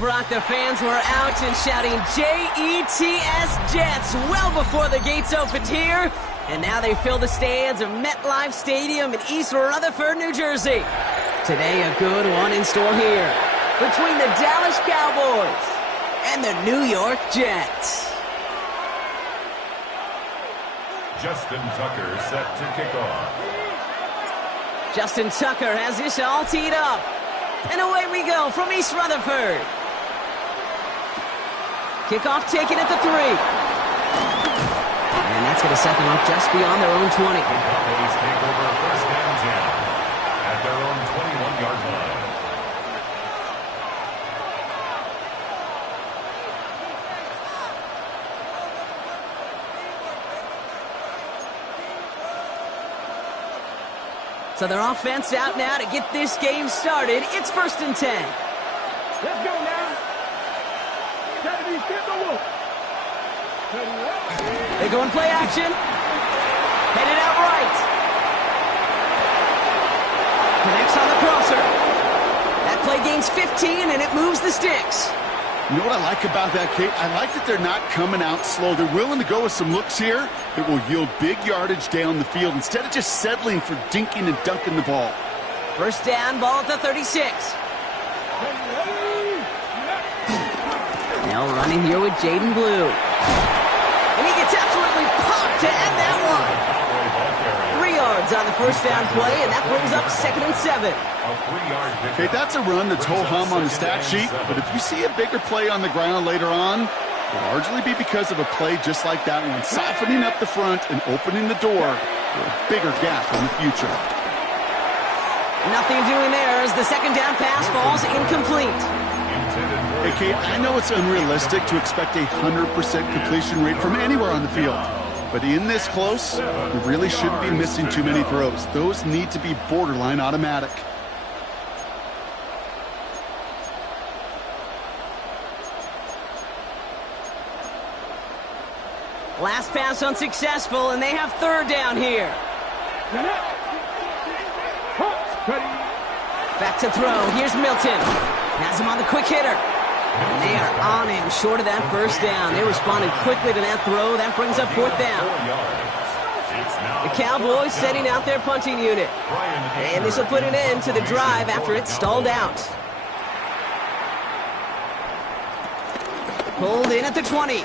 Brock, the fans were out and shouting J-E-T-S, Jets, well before the gates opened here. And now they fill the stands of MetLife Stadium in East Rutherford, New Jersey. Today, a good one in store here between the Dallas Cowboys and the New York Jets. Justin Tucker set to kick off. Justin Tucker has this all teed up. And away we go from East Rutherford. Kickoff taken at the 3. And that's going to set them up just beyond their own 20. The Cowboys take over first and 10 at their own 21-yard line. So their offense out now to get this game started. It's first and 10. Let's go now. They go in play action. Headed out right. Connects on the crosser. That play gains 15, and it moves the sticks. You know what I like about that, Kate? I like that they're not coming out slow. They're willing to go with some looks here that will yield big yardage down the field instead of just settling for dinking and dunking the ball. First down, ball at the 36. Now running here with Jaden Blue. And he gets absolutely pumped to end that one. 3 yards on the first down play, and that brings up second and 7. Okay, that's a run that's ho-hum on the stat sheet, but if you see a bigger play on the ground later on, it'll largely be because of a play just like that one, softening up the front and opening the door for a bigger gap in the future. Nothing doing there as the second down pass falls incomplete. Hey, Kate, I know it's unrealistic to expect a 100% completion rate from anywhere on the field, but in this close, you really shouldn't be missing too many throws. Those need to be borderline automatic. Last pass unsuccessful, and they have third down here. Back to throw. Here's Milton. Has him on the quick hitter. And they are on him short of that first down. They responded quickly to that throw. That brings up fourth down. The Cowboys setting out their punting unit. And this will put an end to the drive after it stalled out. Pulled in at the 20.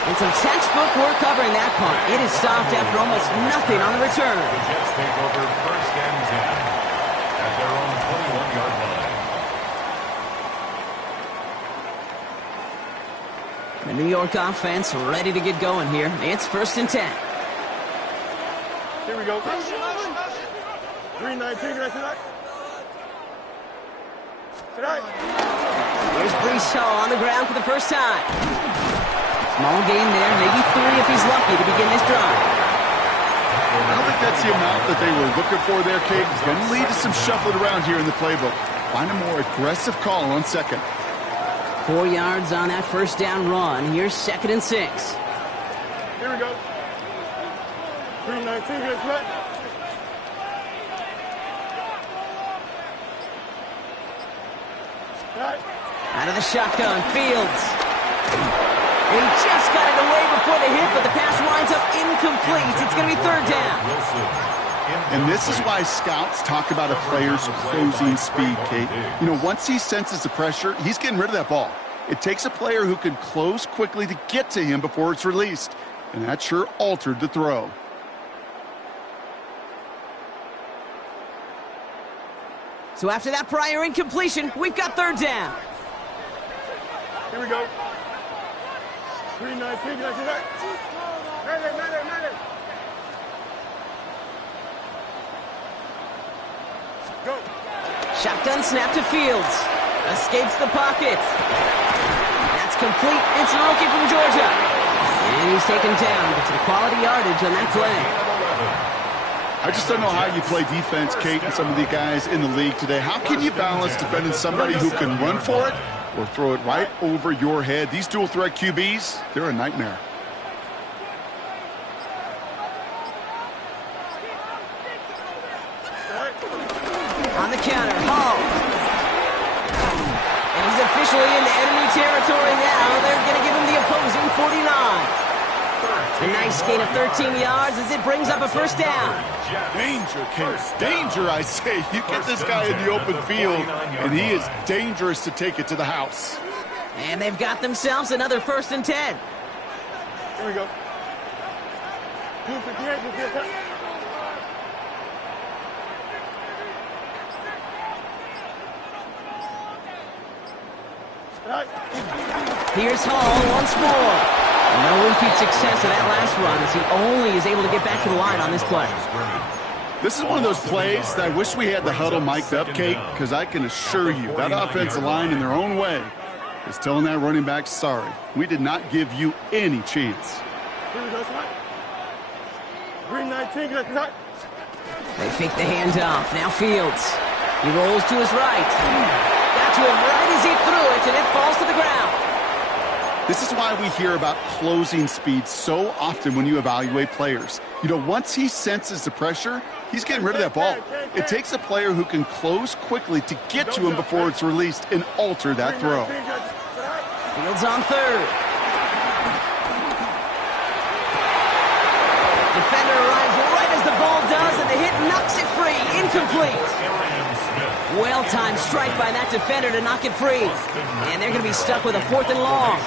And some textbook work covering that punt. It is stopped after almost nothing on the return. The Jets take over first and 10 at their own 21-yard line. The New York offense ready to get going here. It's first and 10. Here we go. 3-19, tonight. Here's Brees Hall on the ground for the first time. Small gain there, maybe 3 if he's lucky to begin this drive. I don't think that's the amount that they were looking for there, Kate. It's going to lead to some shuffling around here in the playbook. Find a more aggressive call on second. 4 yards on that first down run. Here's second and 6. Here we go. 3-19, tonight. Out of the shotgun, Fields. And he just got it away before the hit, but the pass winds up incomplete. It's going to be third down. And this is why scouts talk about a player's closing speed, Kate. You know, once he senses the pressure, he's getting rid of that ball. It takes a player who can close quickly to get to him before it's released. And that sure altered the throw. So after that prior incompletion, we've got third down. Here we go. 3-19, tonight. Go. Shotgun snap to Fields. Escapes the pocket. That's complete. It's a rookie from Georgia. And he's taken down, but some quality yardage on that play. I just don't know how you play defense, Kate, and some of the guys in the league today. How can you balance defending somebody who can run for it or throw it right over your head? These dual-threat QBs, they're a nightmare. On the counter, Hall. And he's officially 13 yards as it brings up a first down. Danger, Kate. Danger, I say. You get this guy in the open field, and he is dangerous to take it to the house. And they've got themselves another 1st and 10. Here we go. 258. Here's Hall once more. No repeat success of that last run as he only is able to get back to the line on this play. This is one of those plays that I wish we had the huddle mic'd up, Kate, because I can assure you that offensive line in their own way is telling that running back, sorry, we did not give you any chance. Here we go, Green 19, They fake the handoff. Now Fields. He rolls to his right. Got to him right as he threw it, and it falls to the ground. This is why we hear about closing speed so often when you evaluate players. You know, once he senses the pressure, he's getting rid of that ball. It takes a player who can close quickly to get to him before it's released and alter that throw. Fields on 3rd. Defender arrives right as the ball does, and the hit knocks it free. Incomplete. Well-timed strike by that defender to knock it free. And they're going to be stuck with a 4th and long.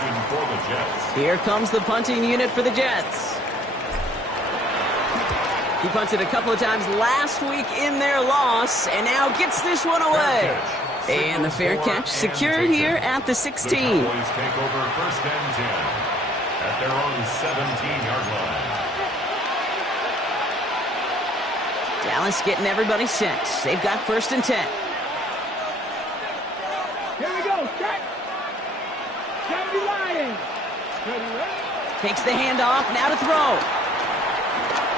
Here comes the punting unit for the Jets. He punted a couple of times last week in their loss, and now gets this one away. And the fair catch secured here at the 16. The Cowboys take over 1st and 10 at their own 17-yard line. Dallas getting everybody set. They've got 1st and 10. Here we go, set. Kennedy Lions. Takes the handoff, now to throw.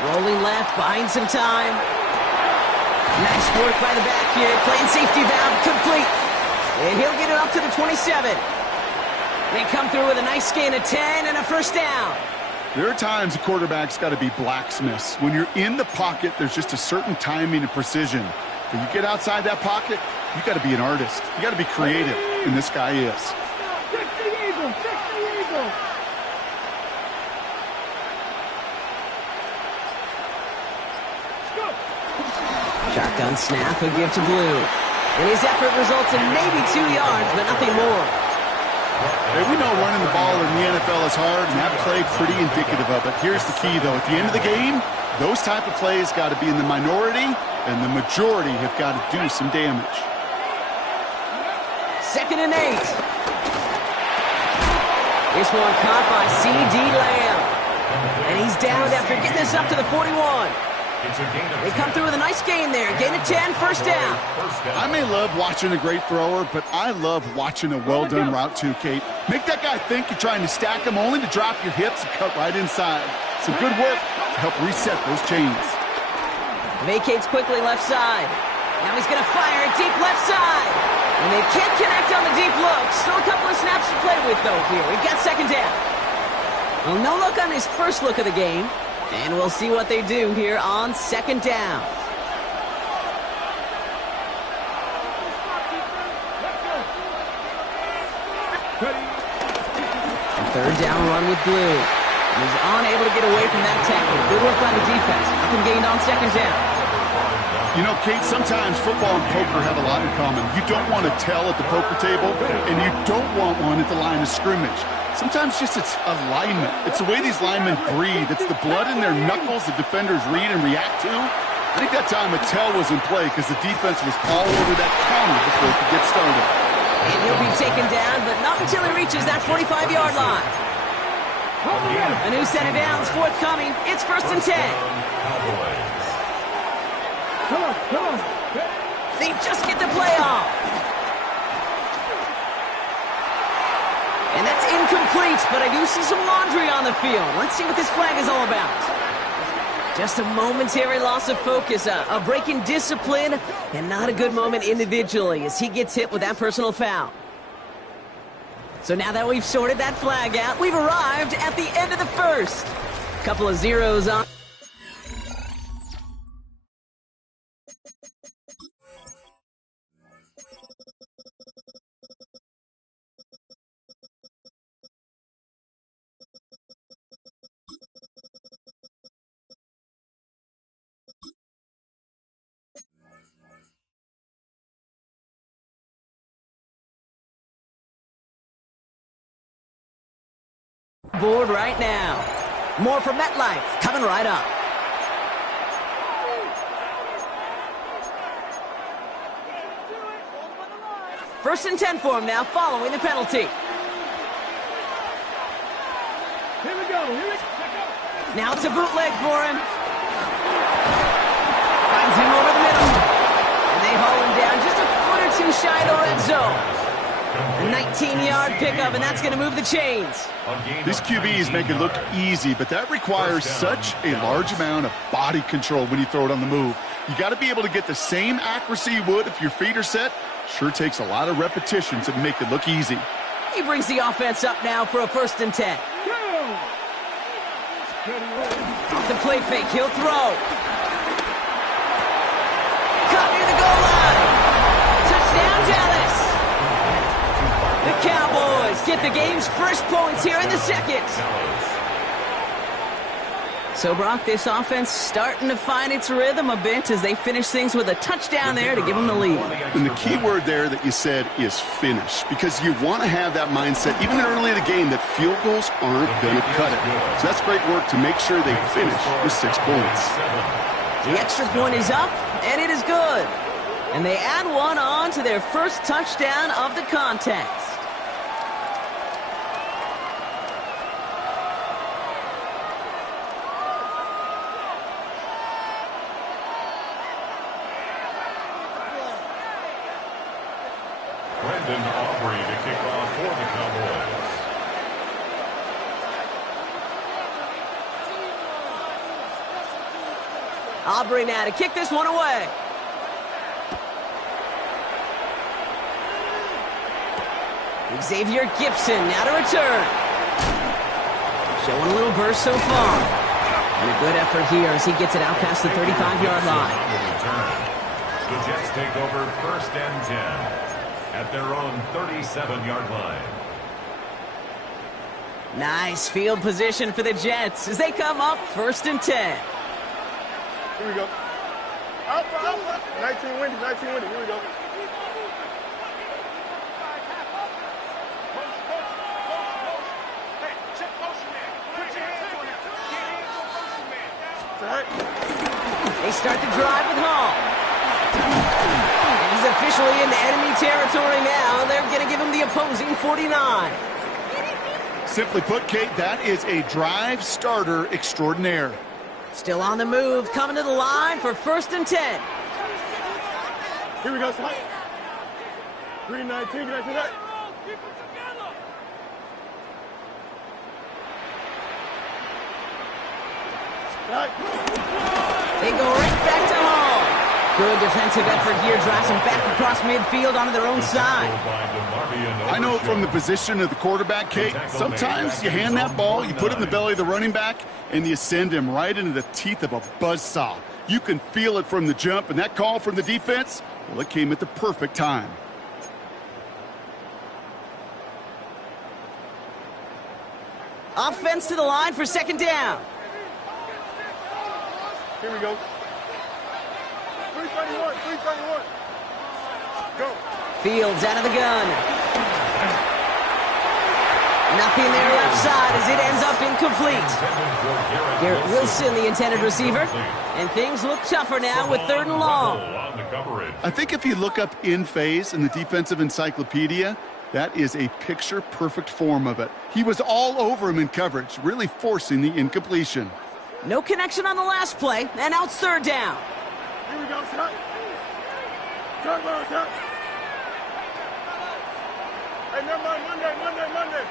Rolling left, buying some time. Nice work by the back here, playing safety valve, complete. And he'll get it up to the 27. They come through with a nice gain of 10 and a 1st down. There are times a quarterback's got to be blacksmiths. When you're in the pocket, there's just a certain timing and precision. When you get outside that pocket, you got to be an artist. You got to be creative, and this guy is. Fix the eagle, fix the eagle. Shotgun snap, a give to Blue. And his effort results in maybe 2 yards, but nothing more. Hey, we know running the ball in the NFL is hard, and that play pretty indicative of it. Here's the key, though. At the end of the game, those type of plays got to be in the minority, and the majority have got to do some damage. 2nd and 8. This one caught by C.D. Lamb. And he's down after getting this up to the 41. They come through with a nice gain there. Gain of 10, 1st down. I may love watching a great thrower, but I love watching a well-done route too, Kate. Make that guy think you're trying to stack him only to drop your hips and cut right inside. Some good work to help reset those chains. Vacates quickly left side. Now he's going to fire it deep left side. And they can't connect on the deep look. Still a couple of snaps to play with, though, here. We've got 2nd down. Well, no look on his first look of the game. And we'll see what they do here on 2nd down. A 3rd down run with Blue. And he's unable to get away from that tackle. Good work by the defense. Nothing gained on 2nd down. You know, Kate, sometimes football and poker have a lot in common. You don't want to tell at the poker table, and you don't want one at the line of scrimmage. Sometimes just it's alignment. It's the way these linemen breathe. It's the blood in their knuckles the defenders read and react to. I think that time a tell was in play because the defense was all over that counter before it could get started. And he'll be taken down, but not until he reaches that 45-yard line. A new set of downs forthcoming. It's 1st and 10. Come on. They just get the play off. And that's incomplete, but I do see some laundry on the field. Let's see what this flag is all about. Just a momentary loss of focus, a break in discipline, and not a good moment individually as he gets hit with that personal foul. So now that we've sorted that flag out, we've arrived at the end of the 1st. Couple of zeros on. Board right now. More for MetLife coming right up. First and 10 for him now, following the penalty. Here we go. Now it's a bootleg for him. Finds him over the middle. And they haul him down just a foot or two shy of the red zone. A 19-yard pickup, and that's going to move the chains. These QBs make it look easy, but that requires such a large amount of body control when you throw it on the move. You got to be able to get the same accuracy you would if your feet are set. Sure takes a lot of repetition to make it look easy. He brings the offense up now for a first and 10. Off the play fake, he'll throw. Caught near the goal line. Touchdown, Dallas. The Cowboys get the game's first points here in the second. So, Brock, this offense starting to find its rhythm a bit as they finish things with a touchdown there to give them the lead. And the key word there that you said is finish, because you want to have that mindset, even early in the game, that field goals aren't going to cut it. So that's great work to make sure they finish with 6 points. The extra point is up, and it is good. And they add one on to their first touchdown of the contest. Aubrey to kick off for the Cowboys. Aubrey now to kick this one away. Xavier Gibson now to return. Showing a little burst so far. And a good effort here as he gets it out past the 35-yard line. The Jets take over first and 10 at their own 37-yard line. Nice field position for the Jets as they come up first and 10. Here we go. Alpha. 19 windy. Here we go. They start the drive with Hall. And he's officially into enemy territory now. They're going to give him the opposing 49. Simply put, Kate, that is a drive starter extraordinaire. Still on the move, coming to the line for first and 10. Here we go, son. 3-19, can I see that? They go right back to Hall. Good defensive effort here, drives them back across midfield onto their own side. I know from the position of the quarterback, Kate, sometimes you hand that ball, you put it in the belly of the running back, and you send him right into the teeth of a buzzsaw. You can feel it from the jump, and that call from the defense, well, it came at the perfect time. Offense to the line for second down. Here we go. 331. Go. Fields out of the gun. Nothing there left side as it ends up incomplete. Garrett Wilson, the intended receiver. And things look tougher now with 3rd and long. I think if you look up in phase in the defensive encyclopedia, that is a picture-perfect form of it. He was all over him in coverage, really forcing the incompletion. No connection on the last play, and out 3rd down. Here we go, son. Turn, son. Hey, never mind, Monday.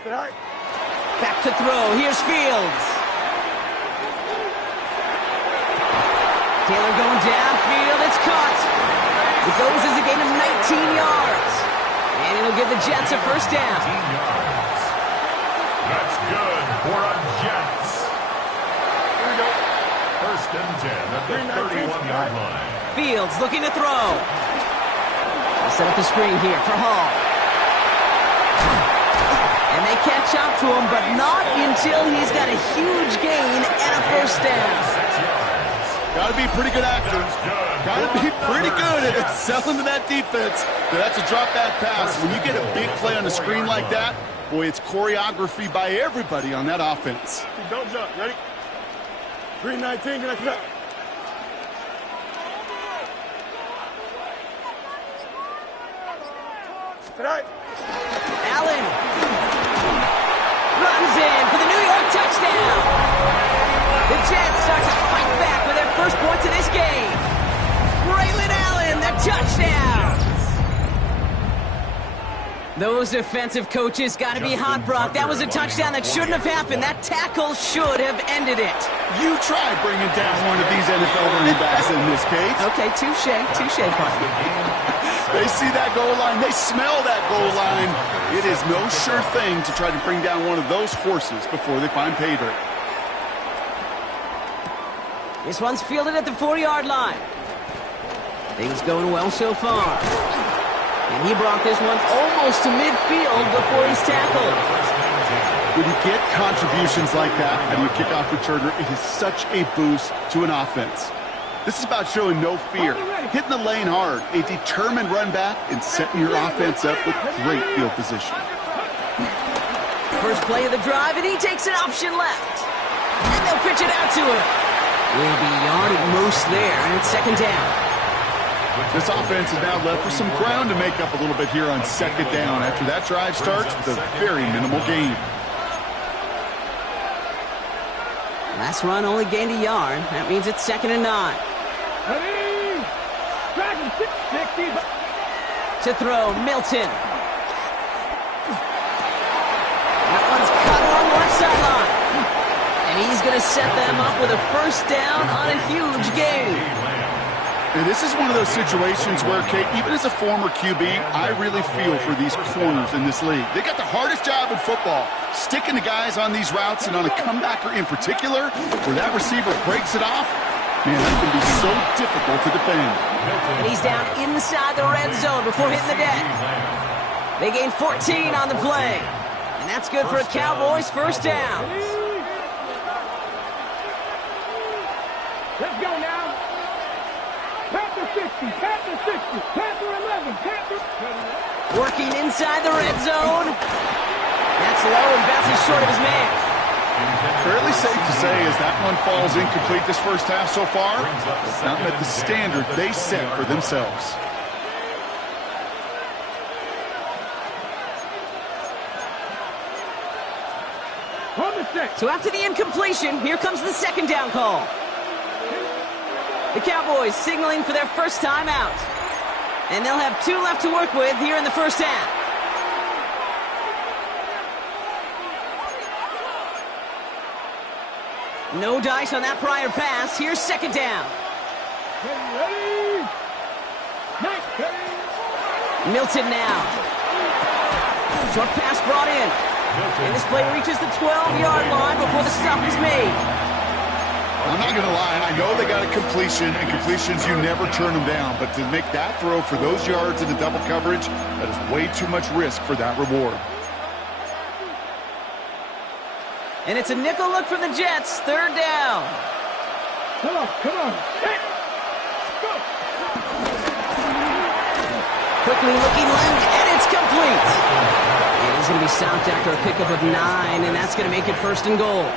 Tonight. Back to throw. Here's Fields. Taylor going downfield. It's caught. It goes as a gain of 19 yards. And it'll give the Jets a first down. That's good for a Jets. Here we go. First and 10 at the 31-yard line. Fields looking to throw. They'll set up the screen here for Hall. And they catch up to him, but not until he's got a huge gain and a first down. Got to be a pretty good actor. That's good. Got to be pretty good at selling to that defense. That's a drop back pass. When you get a big play on the screen like that, boy, it's choreography by everybody on that offense. Don't jump. Ready? 3-19. Get up. Tonight. Allen runs in for the New York touchdown. The Jets start to fight back with their first points of this game. Braylon Allen, the touchdown. Those defensive coaches got to be hot, Brock. That was a touchdown that shouldn't have happened. That tackle should have ended it. You try bringing down one of these NFL running backs in this case. Okay, touche, partner. They see that goal line. They smell that goal line. It is no sure thing to try to bring down one of those horses before they find pay dirt. This one's fielded at the 4-yard line. Things going well so far. And he brought this one almost to midfield before he's tackled. When you get contributions like that out of your kickoff returner, it is such a boost to an offense. This is about showing no fear, hitting the lane hard, a determined run back, and setting your offense up with great field position. First play of the drive, and he takes an option left. And they'll pitch it out to him. Will be a yard at most there, and it's second down. This offense is now left with some ground to make up a little bit here on second down after that drive starts with a very minimal gain. Last run only gained a yard. That means it's 2nd and 9. To throw, Milton. That one's cut along the left sideline. And he's going to set them up with a first down on a huge gain. And this is one of those situations where, Kate, even as a former QB, I really feel for these corners in this league. They got the hardest job in football, sticking to guys on these routes and on a comebacker in particular, where that receiver breaks it off. Man, that can be so difficult to defend. And he's down inside the red zone before hitting the deck. They gain 14 on the play. And that's good for a Cowboys first down. Let's go now. Panther 60, Panther 60, Panther 11, Panther... Working inside the red zone. That's low and bounces short of his man. Fairly safe to say as that one falls incomplete this first half so far, it's not met the standard they set for themselves. So after the incompletion, here comes the second down call. The Cowboys signaling for their first time out. And they'll have 2 left to work with here in the first half. No dice on that prior pass. Here's second down. Milton now. Short pass brought in. And this play reaches the 12-yard line before the stop is made. I'm not going to lie. I know they got a completion, and completions, you never turn them down. But to make that throw for those yards in the double coverage, that is way too much risk for that reward. And it's a nickel look from the Jets. Third down. Come on. Hey. Go. Quickly looking left, and it's complete. And he's going to be stopped after a pickup of 9, and that's going to make it first and goal.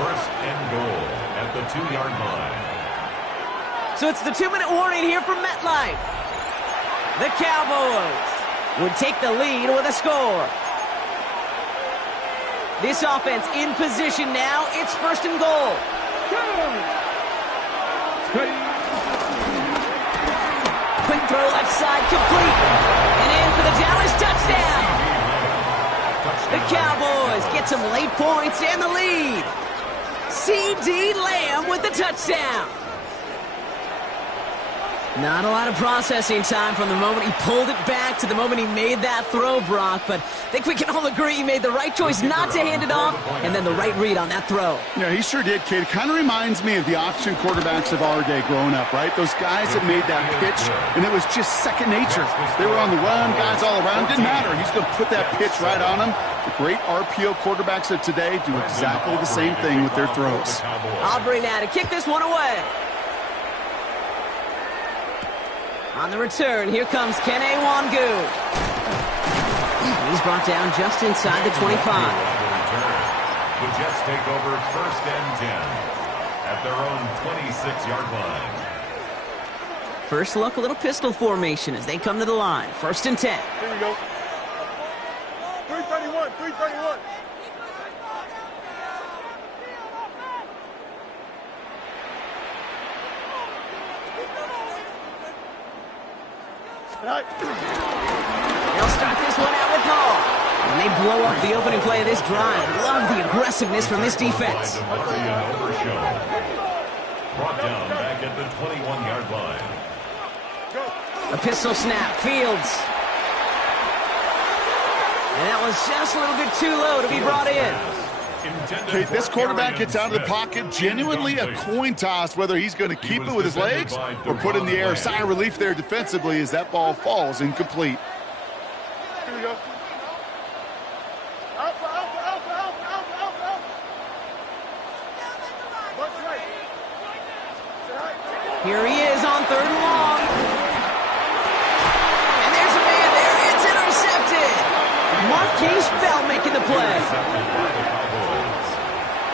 First and goal at the 2-yard line. So it's the 2-minute warning here from MetLife. The Cowboys would take the lead with a score. This offense in position now. It's first and goal. Quick throw left side, complete. And in for the Dallas touchdown. The Cowboys get some late points and the lead. C.D. Lamb with the touchdown. Not a lot of processing time from the moment he pulled it back to the moment he made that throw, Brock. But I think we can all agree he made the right choice not to hand it off, and then the right read on that throw. Yeah, he sure did, kid. It kind of reminds me of the option quarterbacks of our day growing up, right? Those guys that made that pitch, and it was just second nature. They were on the run, guys all around. Didn't matter. He's going to put that pitch right on them. The great RPO quarterbacks of today do exactly the same thing with thetheir throws. Aubrey now to kick this one away. On the return, here comes Kene Wangu. He's brought down just inside the 25. The Jets take over 1st and 10 at their own 26-yard line. First look, a little pistol formation as they come to the line. 1st and 10. Here we go. 331, 331. They'll start this one out with Hall. And they blow up the opening play of this drive. Love the aggressiveness from this defense. Brought down back at the 21-yard line. A pistol snap. Fields. And that was just a little bit too low to be brought in. Okay, this quarterback gets out of the pocket, genuinely a coin toss whether he's going to keep it with his legs or put it in the air. Sigh of relief there defensively as that ball falls incomplete. Here we go. Alpha, alpha, alpha, alpha, alpha, alpha, alpha. What's right? Here he is on 3rd and long. And there's a man there. It's intercepted. Marquise Bell making the play.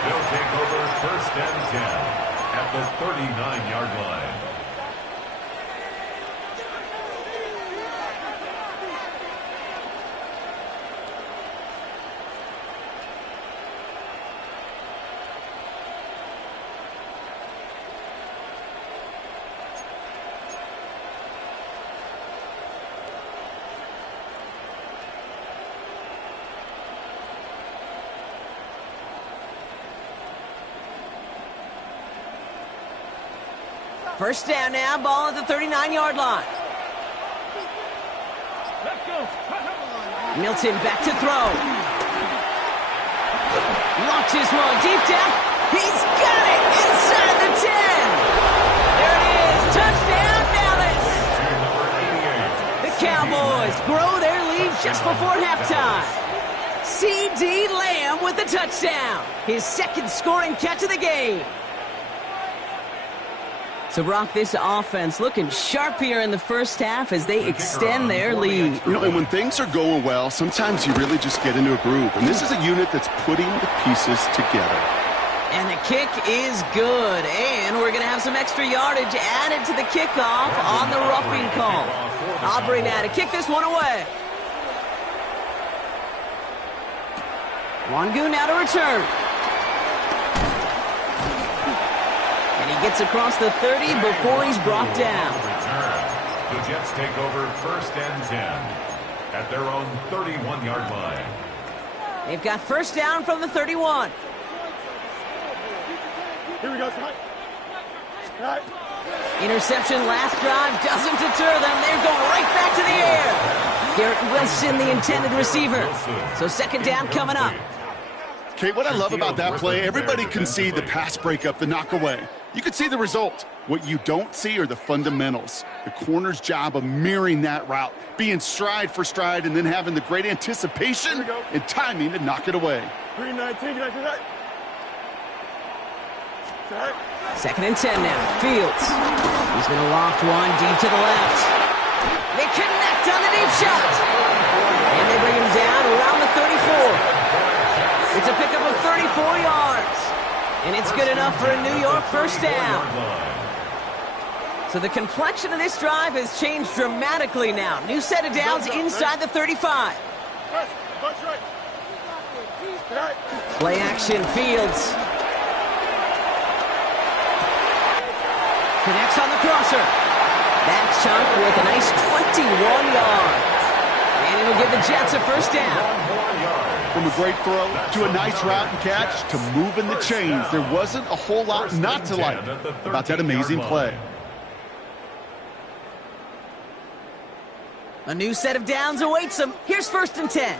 They'll take over 1st and 10 at the 39-yard line. First down now, ball at the 39-yard line. Let's go. Milton back to throw. Launches one deep down. He's got it inside the 10. There it is. Touchdown, Dallas. The Cowboys grow their lead just before halftime. C.D. Lamb with the touchdown. His 2nd scoring catch of the game. So, Brock, this offense looking sharp here in the first half as they extend their lead. You know, and when things are going well, sometimes you really just get into a groove. And this is a unit that's putting the pieces together. And the kick is good. And we're going to have some extra yardage added to the kickoff on the roughing call. Aubrey now to kick this one away. Wangu now to return. Gets across the 30 before he's brought down. The Jets take over 1st and 10 at their own 31-yard line. They've got first down from the 31. Here we go, right. Interception last drive doesn't deter them. They're going right back to the air. Garrett Wilson, the intended receiver. So 2nd down coming up. Okay, what I love about that play, everybody can see the pass breakup, the knockaway. You can see the result. What you don't see are the fundamentals. The corner's job of mirroring that route, being stride for stride, and then having the great anticipation and timing to knock it away. 319, right. 2nd and 10 now. Fields. He's going to loft one deep to the left. They connect on the deep shot. And they bring him down around the 34. It's a pickup of 34 yards. And it's good enough for a New York first down. So the complexion of this drive has changed dramatically now. New set of downs inside the 35. Play action, Fields. Connects on the crosser. That chunk with a nice 21 yards. And it'll give the Jets a first down. From a great throw to a nice route and catch to moving the chains, there wasn't a whole lot not to like about that amazing play. A new set of downs awaits them. Here's 1st and 10.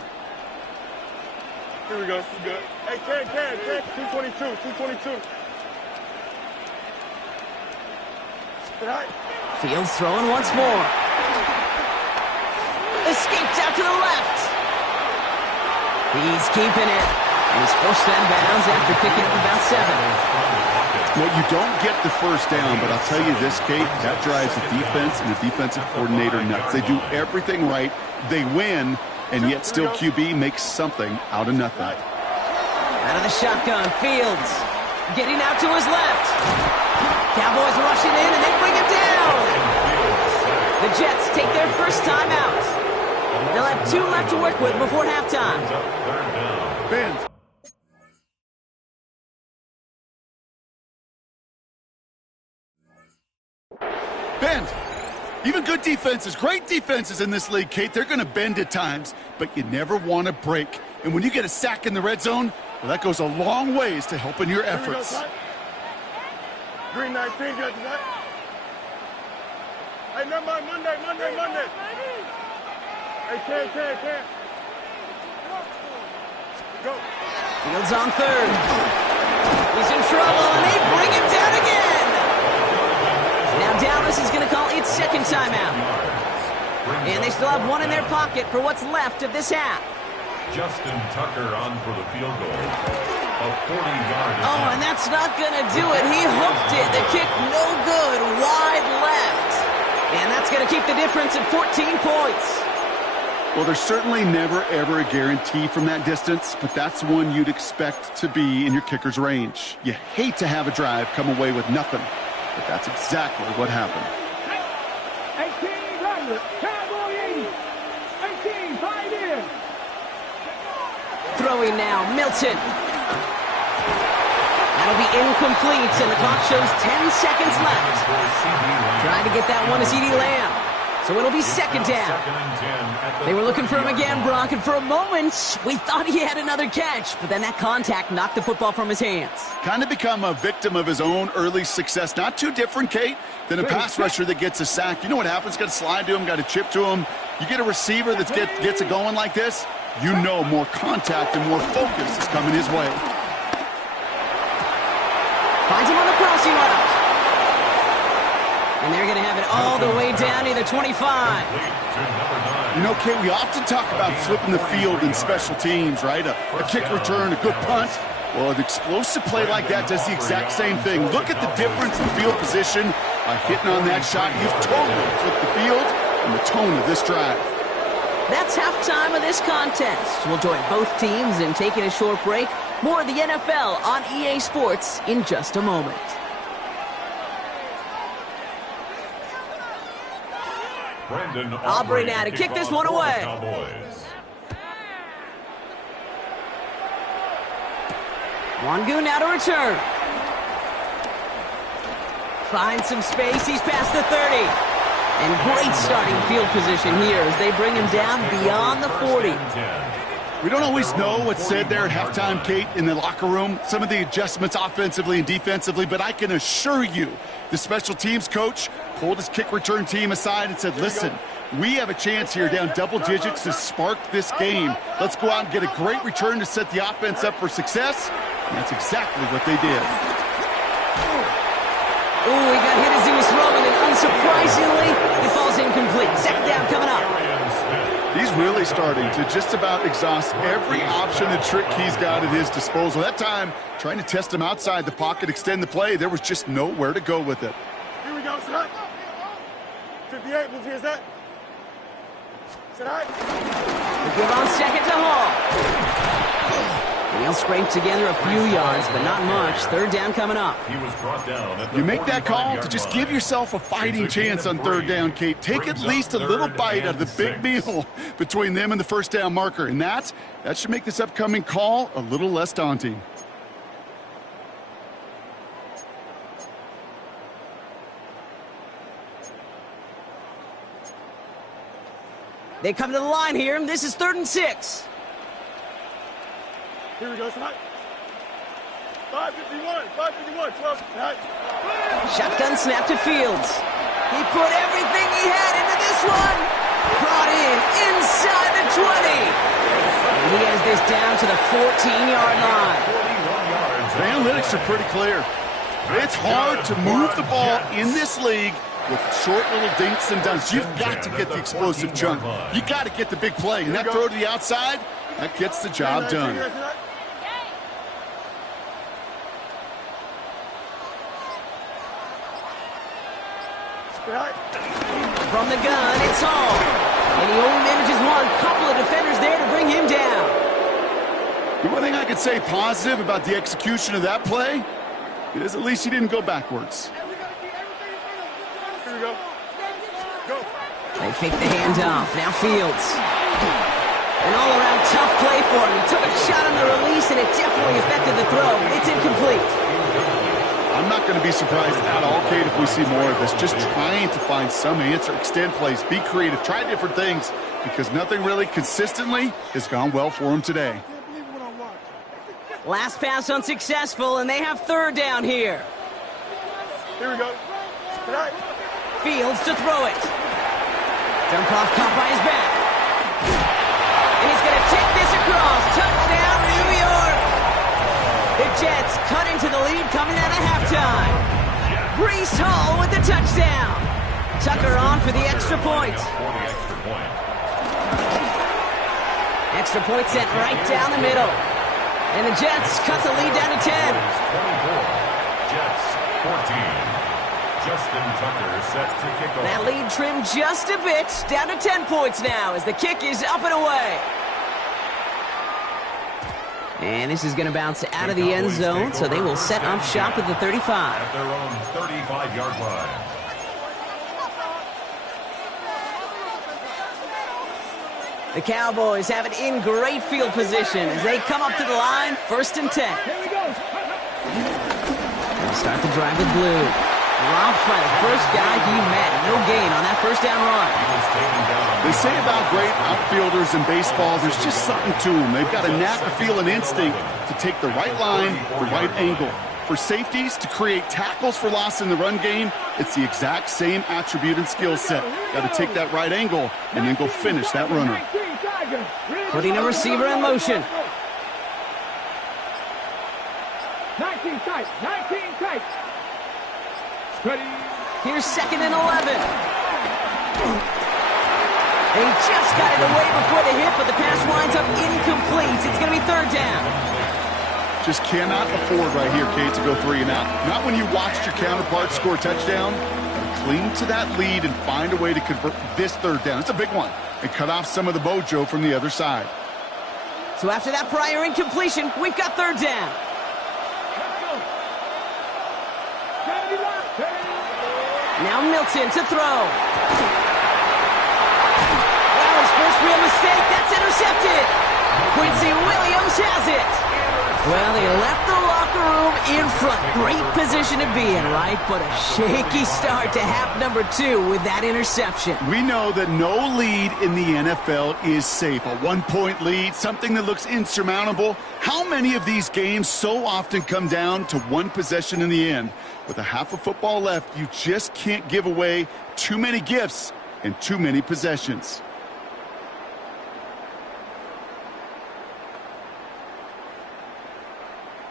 Here we go. Good. Hey, Ken. 222. Fields throwing once more. Escapes out to the left. He's keeping it. He was forced out of bounds after picking up about 7. Well, you don't get the first down, but I'll tell you this, Kate, that drives the defense and the defensive coordinator nuts. They do everything right. They win, and yet still QB makes something out of nothing. Out of the shotgun, Fields getting out to his left. Cowboys rushing in, and they bring him down. The Jets take their first time out. They'll have 2 left to work with before halftime. Ben. Bend. Even good defenses, great defenses in this league, Kate, they're going to bend at times, but you never want to break. And when you get a sack in the red zone, well, that goes a long ways to helping your efforts. Green 19, judges, right? Hey, never mind, Monday. Hey, can. Go. Fields on third. He's in trouble, and they bring him down again. Now Dallas is going to call its second timeout. And they still have 1 in their pocket for what's left of this half. Justin Tucker on for the field goal. A 40-yard attempt. Oh, and that's not going to do it. He hooked it. The kick no good. Wide left. And that's going to keep the difference at 14 points. Well, there's certainly never, ever a guarantee from that distance, but that's one you'd expect to be in your kicker's range. You hate to have a drive come away with nothing, but that's exactly what happened. 1800, Cowboy 80. 18, 5 in. Throwing now, Milton. That'll be incomplete, and the clock shows 10 seconds left. Trying to get that one to CeeDee Lamb. So it'll be second down. They were looking for him again, Brock, and for a moment, we thought he had another catch, but then that contact knocked the football from his hands. Kind of become a victim of his own early success. Not too different, Kate, than a pass rusher that gets a sack. You know what happens? Got to slide to him, got to chip to him. You get a receiver that gets it going like this, you know more contact and more focus is coming his way. Finds him on the crossing route. And they're going to have it all the way down near the 25. You know, Kate, we often talk about flipping the field in special teams, right? A kick return, a good punt. Well, an explosive play like that does the exact same thing. Look at the difference in field position. By hitting on that shot, you've totally flipped the field and the tone of this drive. That's halftime of this contest. We'll join both teams in taking a short break. More of the NFL on EA Sports in just a moment. Aubrey now to kick this one away. Wangu now to return. Finds some space. He's past the 30. And great starting field position here as they bring him down beyond the 40. We don't always know what's said there at halftime, Kate, in the locker room. Some of the adjustments offensively and defensively, but I can assure you the special teams coach pulled his kick return team aside and said, listen, we have a chance here down double digits to spark this game. Let's go out and get a great return to set the offense up for success. And that's exactly what they did. Oh, he got hit as he was throwing, and unsurprisingly, he falls incomplete. Second down coming up. He's really starting to just about exhaust every option and trick he's got at his disposal. That time, trying to test him outside the pocket, extend the play, there was just nowhere to go with it. Here we go, set. 58, who's here, set. Set high. The give on second to Hall. And he'll scrape together a few yards, but not much. Third down coming up. He was brought down at the you make that call to just give yourself a fighting chance on third down, Kate. Take at least a little bite out of the big meal between them and the first down marker. And that should make this upcoming call a little less daunting. They come to the line here, and this is 3rd and 6. Here we go, set. 551, 12, set. Shotgun snap to Fields. He put everything he had into this one. Brought in inside the 20. And he has this down to the 14-yard line. The analytics are pretty clear. It's hard to move the ball in this league with short little dinks and dunks. You've got to get the explosive chunk. You got to get the big play. And that throw to the outside, that gets the job done. could say positive about the execution of that play is at least he didn't go backwards. Here we go. Go. They fake the handoff. Now Fields. An all-around tough play for him. He took a shot on the release, and it definitely affected the throw. It's incomplete. I'm not going to be surprised at all, Kate, if we see more of this. Just trying to find some answer, extend plays, be creative, try different things, because nothing really consistently has gone well for him today. Last pass unsuccessful, and they have third down here. Here we go. Tonight. Fields to throw it. Dump off caught by his back. And he's going to take this across. Touchdown, New York. The Jets cut into the lead coming out of halftime. Breece Hall with the touchdown. Tucker on for the extra point. Extra point sent right down the middle. And the Jets cut the lead down to 10. 24. Jets 14. Justin Tucker set to kick off. That lead trimmed just a bit. Down to 10 points now as the kick is up and away. And this is going to bounce out of the end zone, so they will set up shop at the 35. At their own 35-yard line. The Cowboys have it in great field position as they come up to the line, 1st and 10. Here we go. They'll start the drive with Blue. Dropped by the first guy he met. No gain on that first down run. They say about great outfielders in baseball, there's just something to them. They've got a knack, a feel, an instinct to take the right line, the right angle. For safeties, to create tackles for loss in the run game, it's the exact same attribute and skill set. Got to take that right angle and then go finish that runner. Putting a receiver in motion. 19 tight. 19 tight. Ready. Here's 2nd and 11. They just got it away before the hit, but the pass winds up incomplete. It's going to be 3rd down. Just cannot afford right here, Kate, to go 3 and out. Not when you watched your counterpart score a touchdown. Cling to that lead and find a way to convert this 3rd down. It's a big one. And cut off some of the mojo from the other side. So after that prior incompletion, we've got 3rd down. Now Milton to throw. Well, his first real mistake, that's intercepted. Quincy Williams has it. Well, they left the locker room in front. Great position to be in, right? But a shaky start to half number 2 with that interception. We know that no lead in the NFL is safe. A 1-point lead, something that looks insurmountable. How many of these games so often come down to one possession in the end? With a half of football left, you just can't give away too many gifts and too many possessions.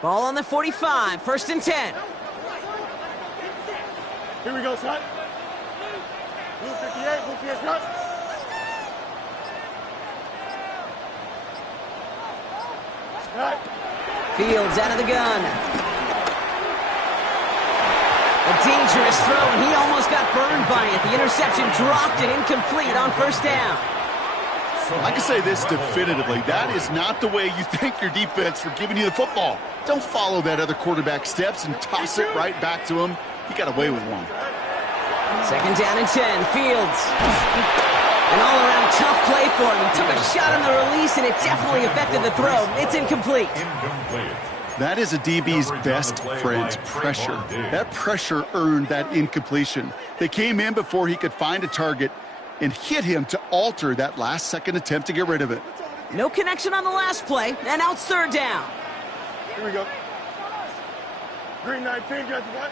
Ball on the 45, 1st and 10. Here we go, son. Blue 58, blue 58, cut. Cut. Fields out of the gun. A dangerous throw, and he almost got burned by it. The interception dropped and incomplete on 1st down. I can say this definitively. That is not the way you thank your defense for giving you the football. Don't follow that other quarterback steps and toss it right back to him. He got away with one. 2nd down and 10. Fields. An all-around tough play for him. He took a shot on the release, and it definitely affected the throw. It's incomplete. That is a DB's best friend, pressure. That pressure earned that incompletion. They came in before he could find a target and hit him to alter that last-second attempt to get rid of it. No connection on the last play, and now it's 3rd down. Here we go. Green 19, Jets what?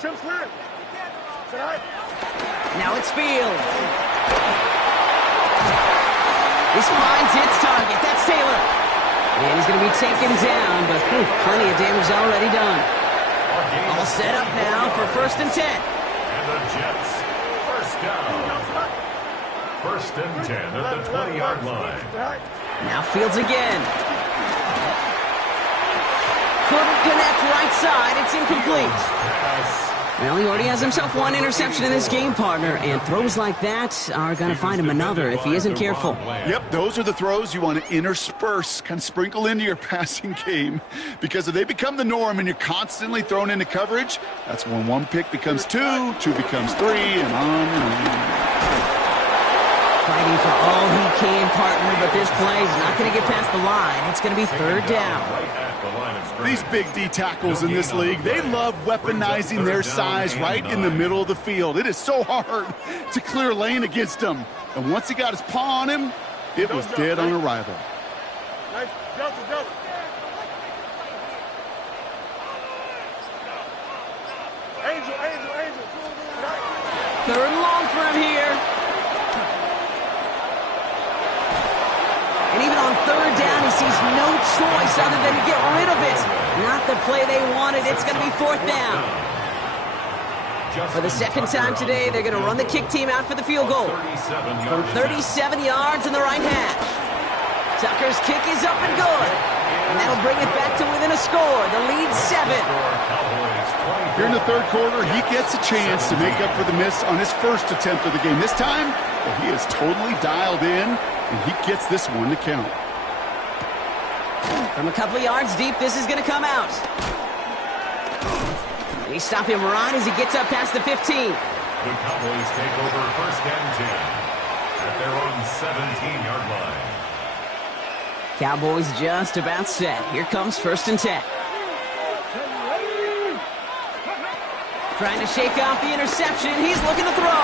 Chip Slant. Tonight. Now it's Fields. This finds its target. That's Taylor. And he's going to be taken down, but plenty of damage already done. All set up now for 1st and 10. And the Jets, 1st down. 1st and 10 at the 20-yard line. Now Fields again. Couldn't connect right side. It's incomplete. Well, he already has himself one interception in this game, partner, and throws like that are going to find him another if he isn't careful. Yep, those are the throws you want to intersperse, kind of sprinkle into your passing game, because if they become the norm and you're constantly thrown into coverage, that's when one pick becomes two, two becomes three, and on and on. Fighting for all he can, partner, but this play is not going to get past the line. It's going to be third down. These big D tackles in this league, they love weaponizing their size right in the middle of the field. It is so hard to clear lane against them. And once he got his paw on him, it was dead on arrival. Nice. Jump. Angel. Third and long for him here. And even on third down, he sees no choice other than to get rid of it. Not the play they wanted. It's going to be fourth down. For the second time today, they're going to run the kick team out for the field goal. From 37 yards in the right hash. Tucker's kick is up and good. And that'll bring it back to within a score. The lead 7. Here in the third quarter, he gets a chance to make up for the miss on his first attempt of the game. This time, he is totally dialed in, and he gets this one to count. From a couple of yards deep, this is going to come out. They stop him right as he gets up past the 15. The Cowboys take over first and 10 at their own 17-yard line. Cowboys just about set. Here comes first and 10. Trying to shake off the interception. He's looking to throw.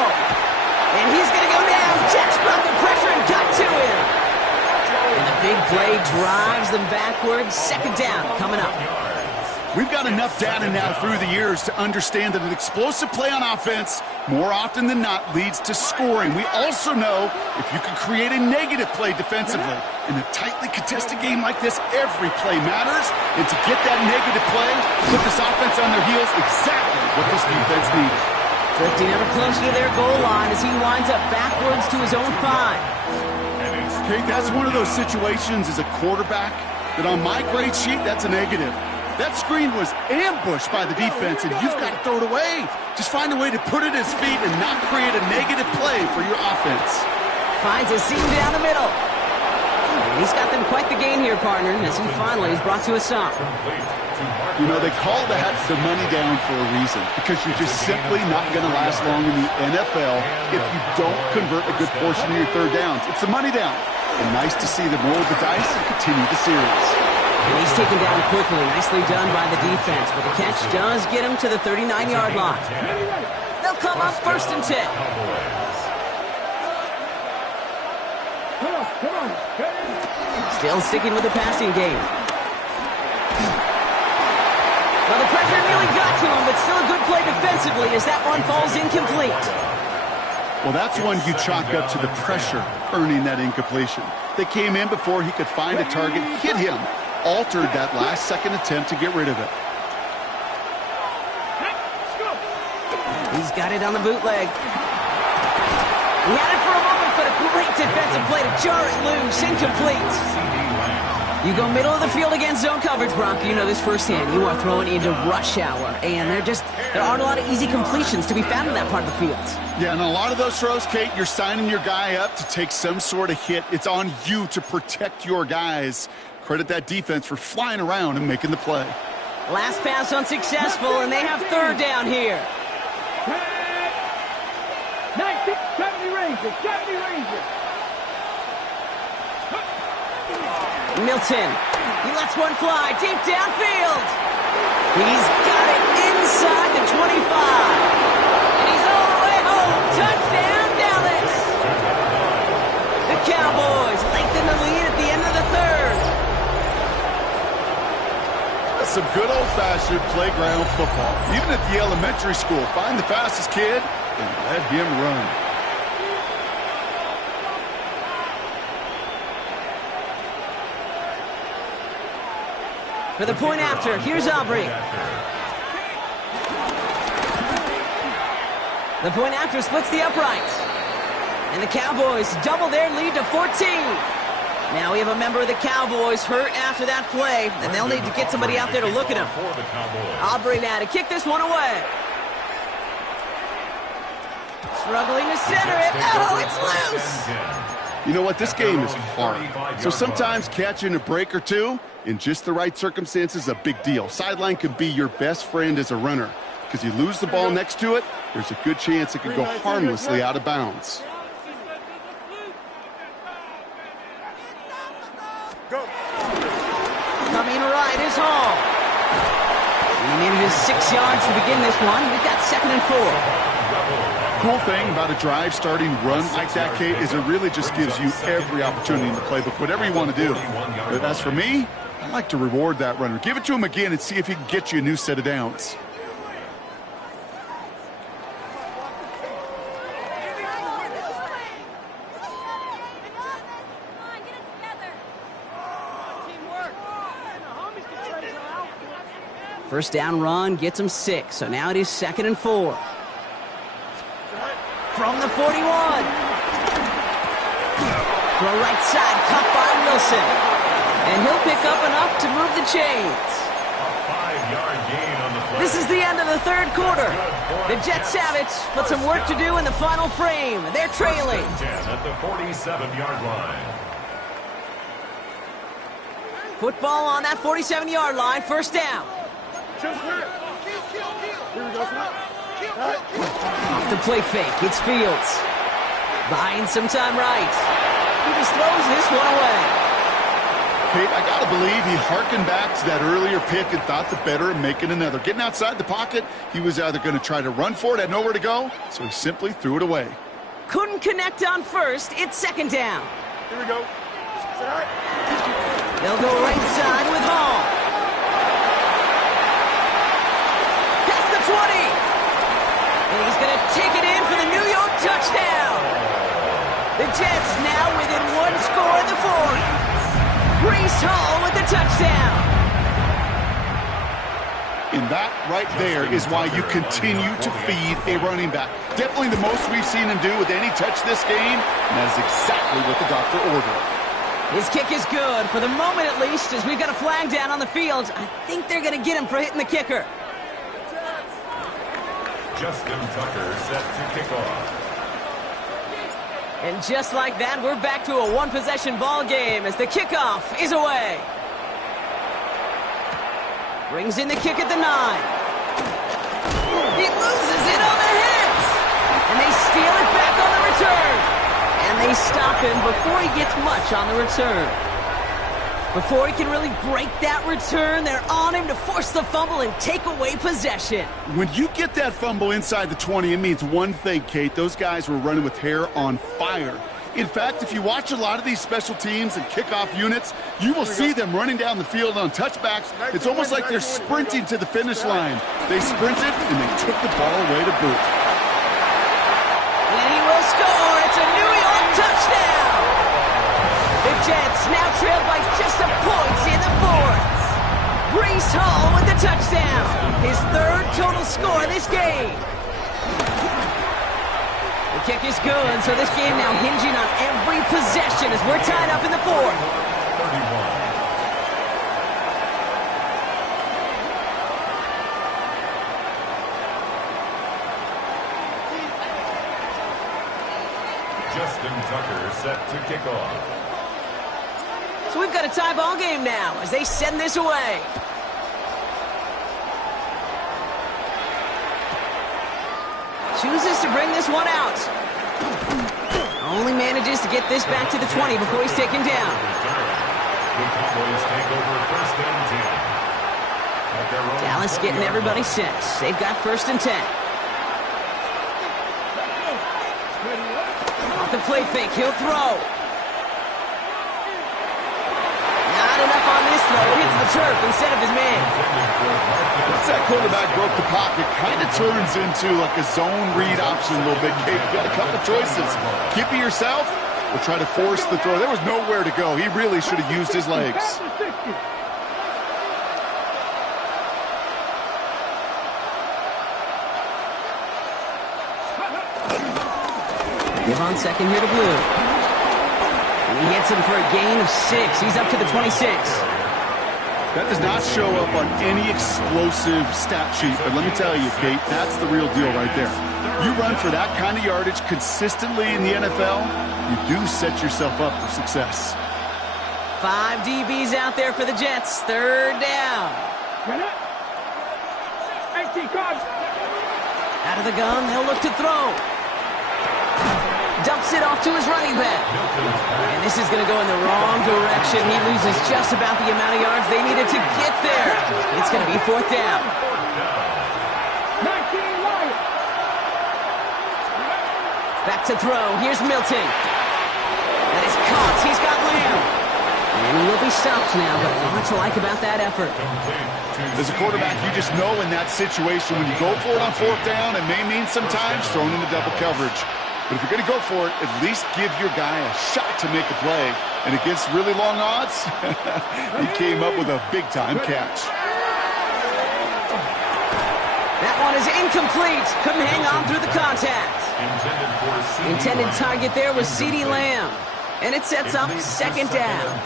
And he's going to go down. Jets brought the pressure and got to him. And the big play drives them backwards. Second down coming up. We've got enough data now through the years to understand that an explosive play on offense, more often than not, leads to scoring. We also know if you can create a negative play defensively. In a tightly contested game like this, every play matters. And to get that negative play, put this offense on their heels, exactly what this defense needed. Drifting ever closer to their goal line as he winds up backwards to his own 5. Kate, that's one of those situations as a quarterback that on my grade sheet, that's a negative. That screen was ambushed by the defense, and you've got to throw it away. Just find a way to put it at his feet and not create a negative play for your offense. Finds a seam down the middle. And he's got them quite the gain here, partner, as he finally is brought to a stop. You know, they call that the money down for a reason, because you're just simply not going to last long in the NFL if you don't convert a good portion of your third downs. It's the money down. And nice to see them roll the dice and continue the series. And he's taken down quickly. Nicely done by the defense. But the catch does get him to the 39-yard line. They'll come up first and 10. Come on. Still sticking with the passing game. Well, the pressure nearly got to him, but still a good play defensively as that one falls incomplete. Well, that's one you chalk up to the pressure earning that incompletion. They came in before he could find a target, hit him, altered that last-second attempt to get rid of it. He's got it on the bootleg. He had it for a moment, but a great defensive play to jar it loose, incomplete. You go middle of the field against zone coverage, Bronco. You know this firsthand. You are throwing into rush hour, and there aren't a lot of easy completions to be found in that part of the field. Yeah, and a lot of those throws, Kate, you're signing your guy up to take some sort of hit. It's on you to protect your guys. Credit that defense for flying around and making the play. Last pass unsuccessful, and they have third down here. 70 Rangers. Milton, he lets one fly deep downfield. He's got it inside the 25. And he's all the way home. Touchdown, Dallas. The Cowboys lengthen the lead at the end of the third. That's some good old-fashioned playground football. Even at the elementary school, find the fastest kid and let him run. For the point after, here's Aubrey. The point after splits the uprights. And the Cowboys double their lead to 14. Now we have a member of the Cowboys hurt after that play, and they'll need to get somebody out there to look at him. Aubrey now to kick this one away. Struggling to center it. Oh, it's loose. You know what? This game is hard. So sometimes catching a break or two in just the right circumstances is a big deal. Sideline can be your best friend as a runner because you lose the ball next to it, there's a good chance it could go harmlessly out of bounds. Coming right is Hall. He manages 6 yards to begin this one. We've got 2nd and 4. Cool thing about a drive starting run like that, Kate, is it really just gives you every opportunity in the playbook, whatever you want to do. But as for me, I like to reward that runner. Give it to him again and see if he can get you a new set of downs. First down run gets him 6, so now it is 2nd and 4. From the 41. Throw right side, cut by Wilson. And he'll pick up enough to move the chains. A 5-yard gain on the play. This is the end of the 3rd quarter. The Jets have it, but some work to do in the final frame. They're trailing. 10 at the 47-yard line. Football on that 47-yard line, first down. Off the play fake, it's Fields. Buying some time right. He just throws this one away. Kate, I got to believe he hearkened back to that earlier pick and thought the better of making another. Getting outside the pocket, he was either going to try to run for it, had nowhere to go, so he simply threw it away. Couldn't connect on first, it's 2nd down. Here we go. They'll go right side with Hall. Past the 20. And he's going to take it in for the New York touchdown. The Jets now within 1 score in the 4th. Breece Hall with the touchdown. And that right there is why you continue to feed a running back. Definitely the most we've seen him do with any touch this game, and that is exactly what the doctor ordered. His kick is good, for the moment at least, as we've got a flag down on the field. I think they're going to get him for hitting the kicker. Justin Tucker set to kick off. And just like that, we're back to a one-possession ball game as the kickoff is away. Brings in the kick at the 9. He loses it on the hit. And they steal it back on the return. And they stop him before he gets much on the return. Before he can really break that return, they're on him to force the fumble and take away possession. When you get that fumble inside the 20, it means one thing, Kate. Those guys were running with hair on fire. In fact, if you watch a lot of these special teams and kickoff units, you will see them running down the field on touchbacks. It's almost like they're sprinting to the finish line. They sprinted, and they took the ball away to boot. And he will score. It's a New York touchdown. The Jets now trail by just a point in the 4th. Breece Hall with the touchdown. His 3rd total score this game. The kick is good, so this game now hinging on every possession as we're tied up in the 4th. 31. Justin Tucker set to kick off. So we've got a tie ball game now as they send this away. Chooses to bring this one out. Only manages to get this back to the 20 before he's taken down. The Cowboys take over 1st and 10. Dallas getting everybody set. They've got 1st and 10. Off the play fake, he'll throw. Not enough on this throw. It hits the turf instead of his man. Once that quarterback broke the pocket, kind of turns into like a zone read option a little bit. Kate, got a couple choices. Keep it yourself or try to force the throw. There was nowhere to go. He really should have used his legs. Give on second here to Blue. And he hits him for a gain of 6. He's up to the 26. That does not show up on any explosive stat sheet, but let me tell you, Kate, that's the real deal right there. You run for that kind of yardage consistently in the NFL, you do set yourself up for success. 5 DBs out there for the Jets. 3rd down. Out of the gun, they'll look to throw. Dumps it off to his running back. And this is going to go in the wrong direction. He loses just about the amount of yards they needed to get there. It's going to be 4th down. Back to throw. Here's Milton. That is caught. He's got Lamb. And he will be stopped now, but a lot to like about that effort. As a quarterback, you just know in that situation when you go for it on 4th down, it may mean sometimes thrown into double coverage. But if you're going to go for it, at least give your guy a shot to make a play. And against really long odds, he came up with a big-time catch. That one is incomplete. Couldn't hang on through the contact. Intended target there was CeeDee Lamb. And it sets up 2nd down.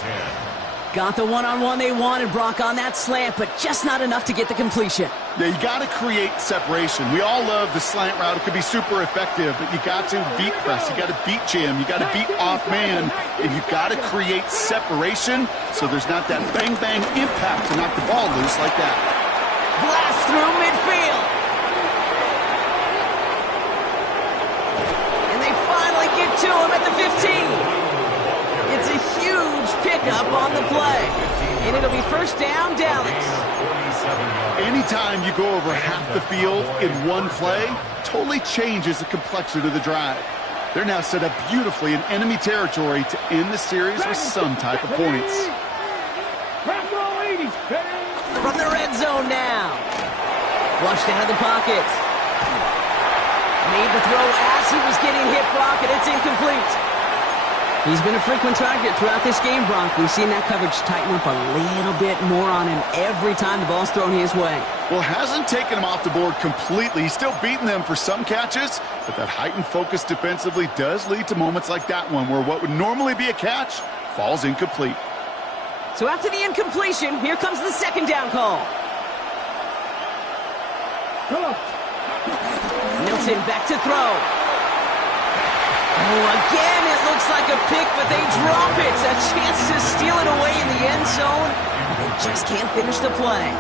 Got the one-on-one they wanted, Brock, on that slant, but just not enough to get the completion. Yeah, you got to create separation. We all love the slant route. It could be super effective, but you got to beat press. You got to beat jam. You got to beat off man, and you got to create separation so there's not that bang-bang impact to knock the ball loose like that. Blast through midfield. And they finally get to him at the 15. It's a huge pickup on the play. And it'll be 1st down, Dallas. Anytime you go over half the field in one play, totally changes the complexion of the drive. They're now set up beautifully in enemy territory to end the series with some type of points. From the red zone now. Flushed out of the pocket. Made the throw as he was getting hit, Brock, and it's incomplete. He's been a frequent target throughout this game, Brock. We've seen that coverage tighten up a little bit more on him every time the ball's thrown his way. Well, hasn't taken him off the board completely. He's still beating them for some catches, but that heightened focus defensively does lead to moments like that one where what would normally be a catch falls incomplete. So after the incompletion, here comes the 2nd down call. Milton back to throw. Oh, again, it looks like a pick, but they drop it. A chance to steal it away in the end zone. They just can't finish the play.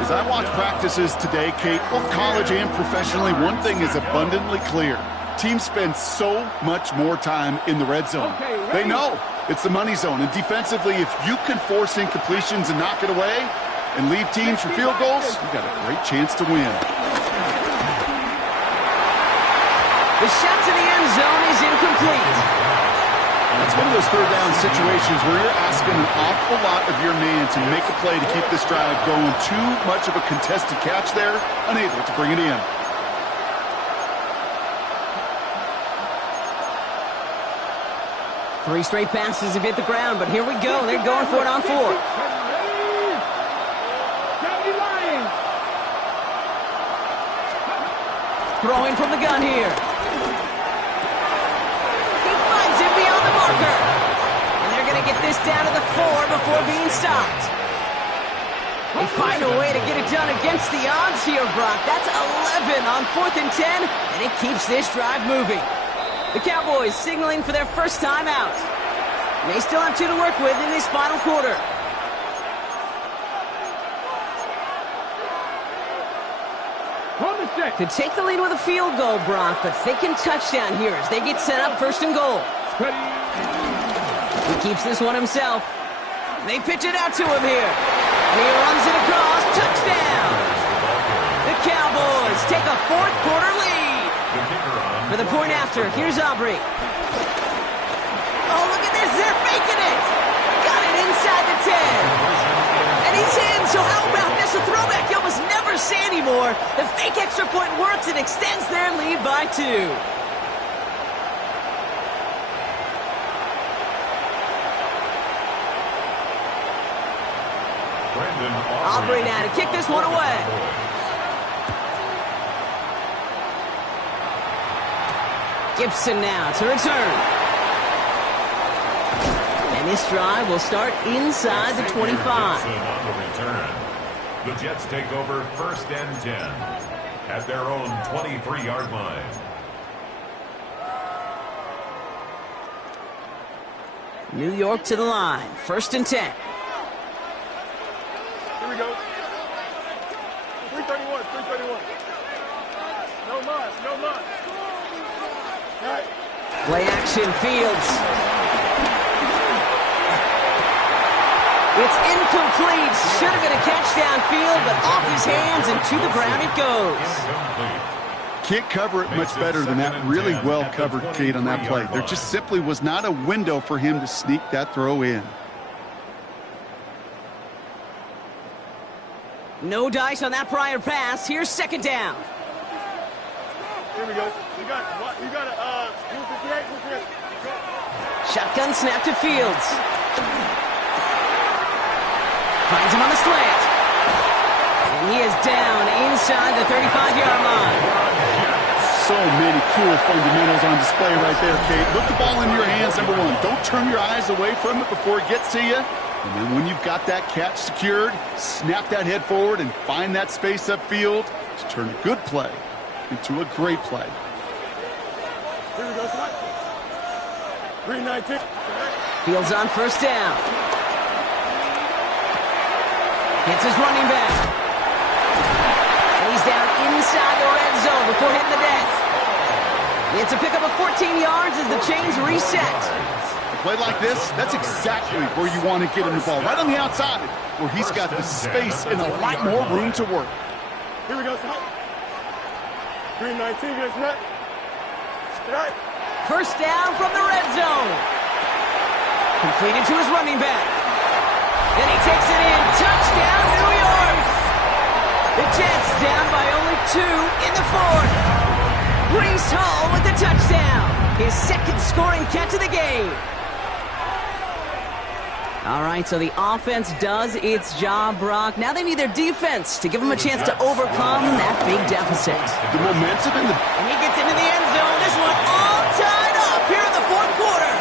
As I watch practices today, Kate, both college and professionally, one thing is abundantly clear. Teams spend so much more time in the red zone. They know it's the money zone. And defensively, if you can force incompletions and knock it away and leave teams for field goals, you've got a great chance to win. The shot to the end zone is incomplete. That's one of those 3rd down situations where you're asking an awful lot of your man to make a play to keep this drive going. Too much of a contested catch there, unable to bring it in. Three straight passes have hit the ground, but here we go. They're going for it on 4th. Throwing from the gun here. Beyond the marker. And they're going to get this down to the 4 before being stopped. They find a way to get it done against the odds here, Brock. That's 11 on 4th and 10, and it keeps this drive moving. The Cowboys signaling for their first time out. They still have 2 to work with in this final quarter. Could take the lead with a field goal, Brock, but thinking touchdown here as they get set up 1st and goal. He keeps this one himself. They pitch it out to him here. And he runs it across. Touchdown! The Cowboys take a 4th quarter lead. For the point after, here's Aubrey. Oh, look at this. They're faking it. Got it inside the 10. And he's in. So how about this? A throwback you almost never see anymore. The fake extra point works and extends their lead by 2. Aubrey now to kick this one away. Gibson now to return. And this drive will start inside the 25. On the return. The Jets take over 1st and 10. at their own 23-yard line. New York to the line. 1st and 10. Here we go. 331, 331. No mud, no mud. All right. Play action, Fields. It's incomplete. Should have been a catch downfield, but off his hands and to the ground it goes. Can't cover it much better than that. Really well covered, Kate, on that play. There just simply was not a window for him to sneak that throw in. No dice on that prior pass. Here's 2nd down. Here we go. You got a, Shotgun snap to Fields. Finds him on the slant. And he is down inside the 35-yard line. So many cool fundamentals on display right there, Kate. Look the ball in your hands, number one. Don't turn your eyes away from it before it gets to you. And then when you've got that catch secured, snap that head forward and find that space upfield to turn a good play into a great play. Here we go, son. 319. Fields on 1st down. Hits his running back. And he's down inside the red zone before hitting the deck. It's a pickup of 14 yards as the chains reset. A play like this, that's exactly where you want to get him the ball. Right on the outside, where he's got the space and a lot more room to work. Here we go, son. 319, get snap. Right. 1st down from the red zone. Completed to his running back. And he takes it in. Touchdown, New York! The Jets down by only 2 in the 4th. Breece Hall with the touchdown. His 2nd scoring catch of the game. All right, so the offense does its job, Brock. Now they need their defense to give them a chance to overcome that big deficit. The momentum in the... And he gets into the end zone. This one all tied up here in the 4th quarter.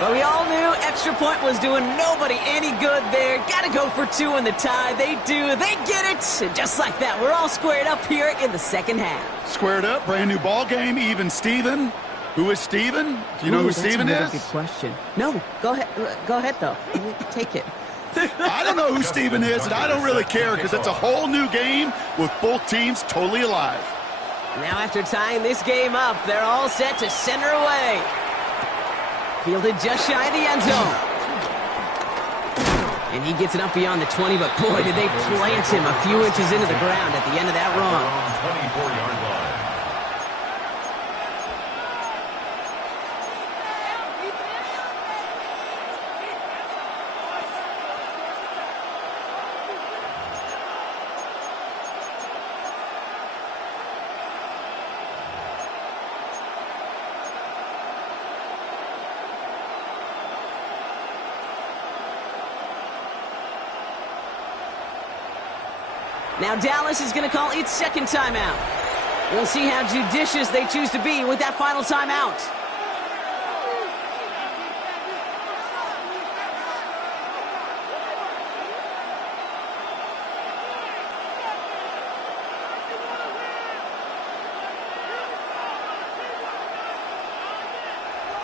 But we all knew extra point was doing nobody any good there. Got to go for 2 in the tie. They do. They get it. And just like that, we're all squared up here in the 2nd half. Squared up, brand new ball game, even Steven. Who is Steven? Do you know who Steven is? That's a good question. No, go ahead. Go ahead, though. Take it. I don't know who Steven is, and I don't really care because it's a whole new game with both teams totally alive. Now after tying this game up, they're all set to center away. Fielded just shy of the end zone. And he gets it up beyond the 20, but boy, did they plant him a few inches into the ground at the end of that run. 24-yard line. Now Dallas is going to call its 2nd timeout. We'll see how judicious they choose to be with that final timeout.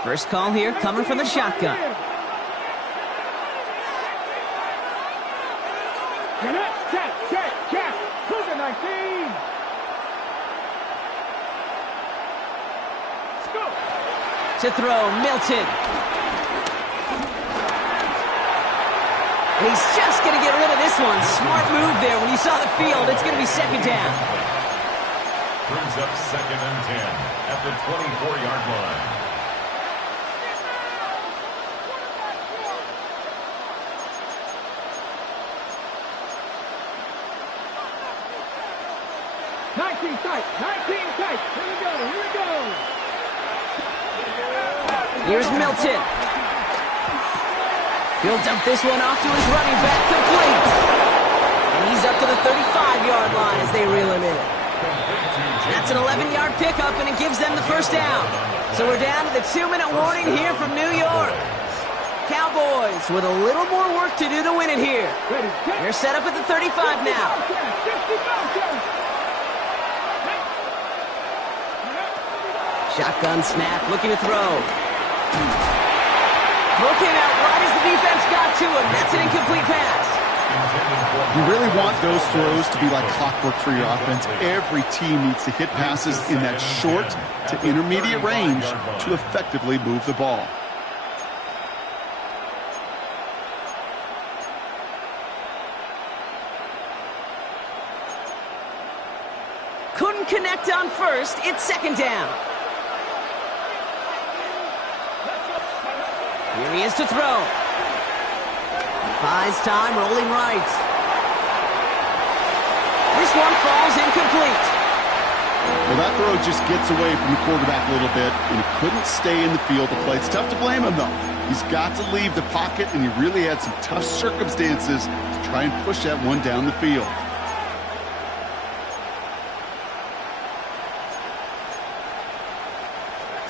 First call here coming from the shotgun. To throw, Milton. And he's just going to get rid of this one. Smart move there when you saw the field. It's going to be 2nd down. Brings up 2nd and 10 at the 24-yard line. Tight. 19 tight. Here we go. Here we go. Here's Milton. He'll dump this one off to his running back, complete. And he's up to the 35-yard line as they reel him in. That's an 11-yard pickup, and it gives them the 1st down. So we're down to the 2-minute warning here from New York. Cowboys with a little more work to do to win it here. Ready, set. They're set up at the 35 now. 50 Shotgun snap, looking to throw. Throw came out right as the defense got to him. That's an incomplete pass. You really want those throws to be like clockwork for your offense. Every team needs to hit passes in that short to intermediate range to effectively move the ball. Couldn't connect on first. It's second down. Here he is to throw. Buys time, rolling right. This one falls incomplete. Well, that throw just gets away from the quarterback a little bit, and he couldn't stay in the field to play. It's tough to blame him, though. He's got to leave the pocket, and he really had some tough circumstances to try and push that one down the field.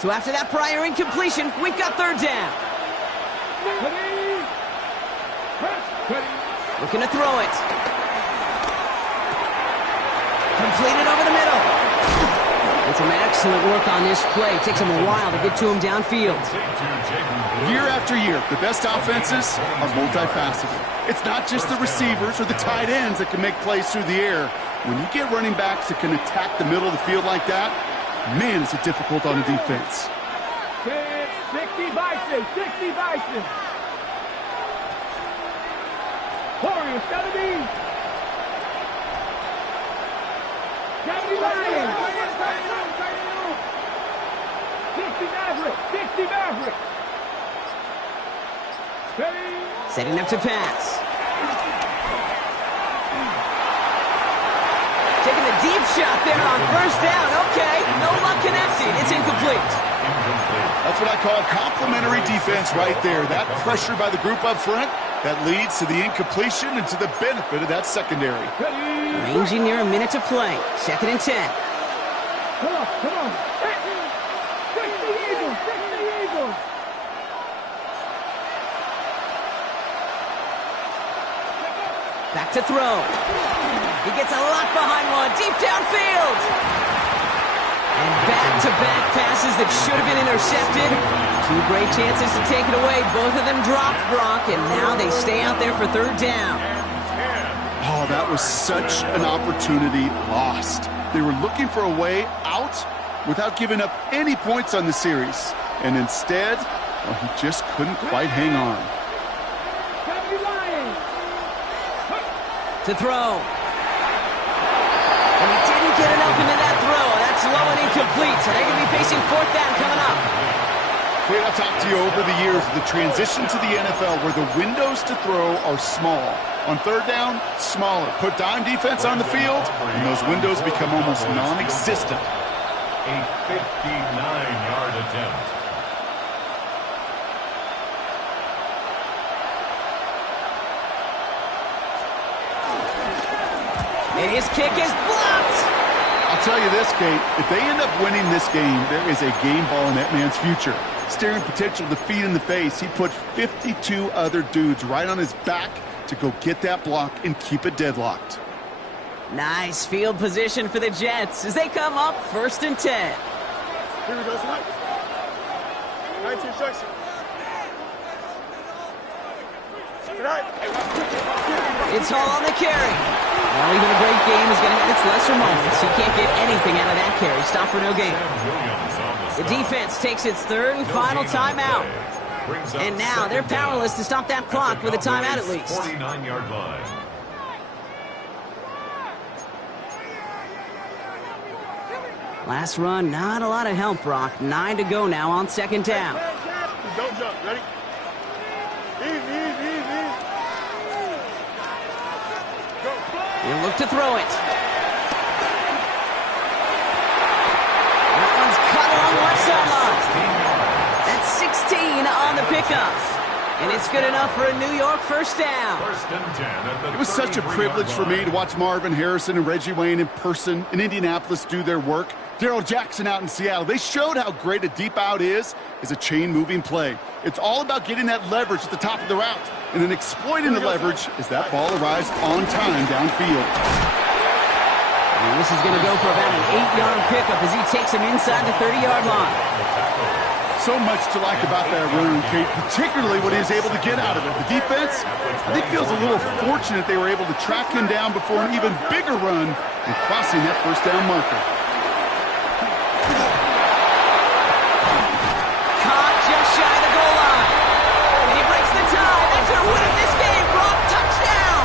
So after that prior incompletion, we've got third down. Looking to throw it. Completed over the middle. And some excellent work on this play. Takes him a while to get to him downfield. Year after year, the best offenses are multifaceted. It's not just the receivers or the tight ends that can make plays through the air. When you get running backs that can attack the middle of the field like that, man, is it difficult on a defense. 60 Bison, 60 Bison. Warriors, 70. 70 Lions. 60 Maverick, 60 Maverick. Setting up to pass. Taking a deep shot there on first down. Okay, no luck connecting. It's incomplete. That's what I call complimentary defense right there. That pressure by the group up front, that leads to the incompletion and to the benefit of that secondary. Ranging near a minute to play. Second and 10. Come on, come on. 60 Eagles, 60 Eagles. Back to throw. He gets a lot behind one. Deep downfield. And back-to-back passes that should have been intercepted. Two great chances to take it away. Both of them dropped, Brock, and now they stay out there for third down. Oh, that was such an opportunity lost. They were looking for a way out without giving up any points on the series. And instead, well, he just couldn't quite hang on. To throw. And he didn't get enough into that throw. That's low and incomplete, so they're going to be facing fourth down coming up. Fred, I've talked to you over the years of the transition to the NFL where the windows to throw are small. On third down, smaller. Put dime defense on the field, and those windows become almost non-existent. A 59-yard attempt. And his kick is blocked. I'll tell you this, Kate. If they end up winning this game, there is a game ball in that man's future. Staring potential defeat in the face, he put 52 other dudes right on his back to go get that block and keep it deadlocked. Nice field position for the Jets as they come up first and 10. Here we go, Snipe. 19 section. It's all on the carry. Well, even a great game is going to have its lesser moments. He can't get anything out of that carry. Stop for no gain. The defense takes its third and final timeout. And now they're powerless to stop that clock with a timeout at least. 49-yard line. Last run, not a lot of help, Brock. 9 to go now on second down. Don't jump. Ready? Easy. Go. He'll look to throw it. That one's cut along the left sideline. That's 16 on the pickup. And it's good enough for a New York first down. First and 10 at the It was such a privilege for me to watch Marvin Harrison and Reggie Wayne in person in Indianapolis do their work. Darrell Jackson out in Seattle, they showed how great a deep out is a chain-moving play. It's all about getting that leverage at the top of the route, and then exploiting the leverage as that ball arrives on time downfield. And this is going to go for about an 8-yard pickup as he takes him inside the 30-yard line. So much to like about that run, Kate, particularly what he was able to get out of it. The defense, I think, feels a little fortunate they were able to track him down before an even bigger run and crossing that first down marker. Caught just shy of the goal line. And he breaks the tie. That should win him this game. Brock, touchdown.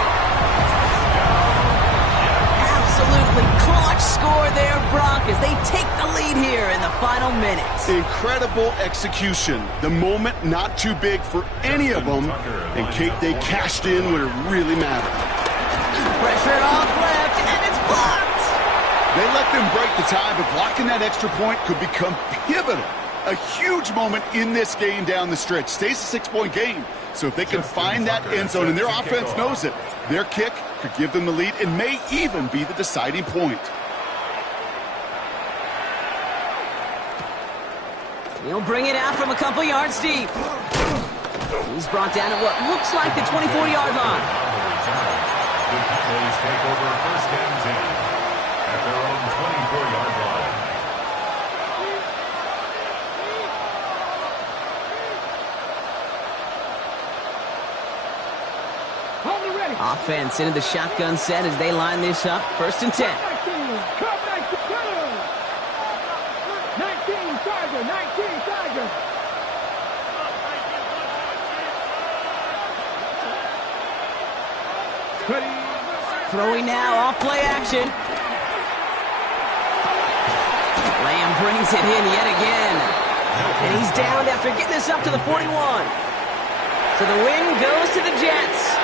Absolutely clutch score there, Brock, as they take the lead here in the final minutes. Incredible execution. The moment not too big for any of them. And Kate, they cashed in when it really mattered. Pressure off left, and it's blocked. They let them break the tie, but blocking that extra point could become pivotal. A huge moment in this game down the stretch. Stays a 6-point game. So if they can find that end zone, and their offense knows it, their kick could give them the lead and may even be the deciding point. He'll bring it out from a couple yards deep. He's brought down at what looks like the 24-yard line. The Cowboys take over first and 10 at their own 24-yard line. Offense into the shotgun set as they line this up. First and 10. 19, Tiger. Throwing now, off play action. Lamb brings it in yet again. And he's downed after getting this up to the 41. So the win goes to the Jets.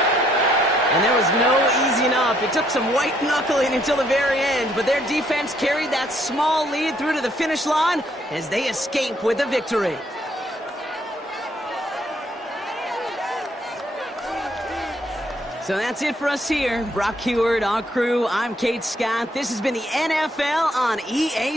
And there was no easing up. It took some white knuckling until the very end, but their defense carried that small lead through to the finish line as they escape with a victory. So that's it for us here. Brock Heward, our crew, I'm Kate Scott. This has been the NFL on EA